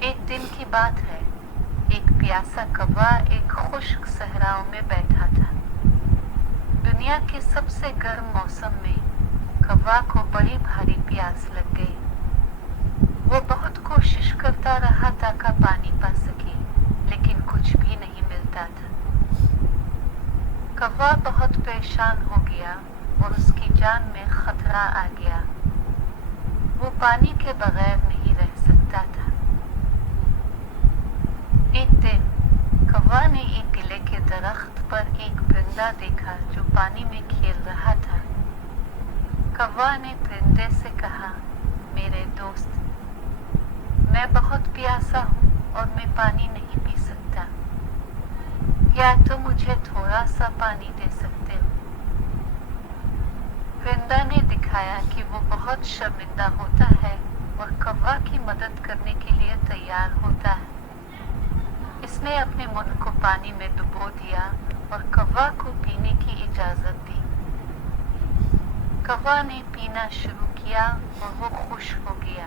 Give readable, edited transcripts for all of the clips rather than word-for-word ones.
एक दिन की बात है। एक प्यासा कौवा एक खुश्क सहराओं में बैठा था। दुनिया के सबसे गर्म मौसम में कौवा को बड़ी भारी प्यास लग गई। वो बहुत कोशिश करता रहा ताकि पानी पा सके, लेकिन कुछ भी नहीं मिलता था। कौवा बहुत परेशान हो गया और उसकी जान में खतरा आ गया। वो पानी के बगैर नहीं रह सकता था। एक दिन कौवा ने एक किले के दरख्त पर एक परिंदा देखा जो पानी में खेल रहा था। कौवा ने परिंदे से कहा, मेरे दोस्त, मैं बहुत प्यासा हूँ और मैं पानी नहीं पी सकता। क्या तुम मुझे थोड़ा सा पानी दे सकते हो? परिंदा ने दिखाया कि वो बहुत शर्मिंदा होता है और कौवा की मदद करने के लिए तैयार होता है। इसने अपने मुंह को पानी में डुबो दिया और कौवा को पीने की इजाजत दी। कौवा ने पीना शुरू किया और वो खुश हो गया।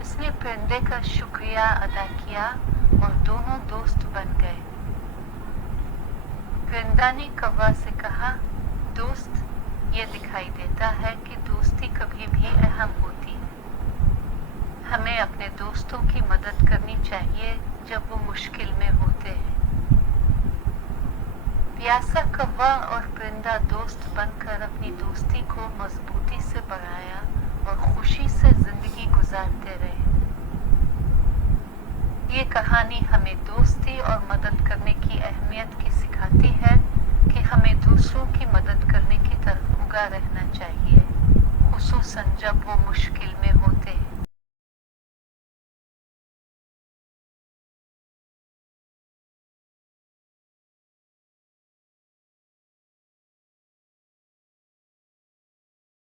इसने परिंदे का शुक्रिया अदा किया और दोनों दोस्त बन गए। परिंदा ने कौवा से कहा, दोस्त, ये दिखाई देता है कि दोस्ती कभी भी अहम होती है। हमें अपने दोस्तों की मदद करनी चाहिए जब वो मुश्किल में होते हैं। प्यासा कौवा और परिंदा दोस्त बनकर अपनी दोस्ती को मजबूती से बढ़ाया और खुशी से जिंदगी गुजारते रहे। ये कहानी हमें दोस्ती और मदद करने की अहमियत की सिखाती है कि हमें दूसरों की मदद करने की तरफ उगा रहना चाहिए, खुसूसन जब वो मुश्किल में होते हैं।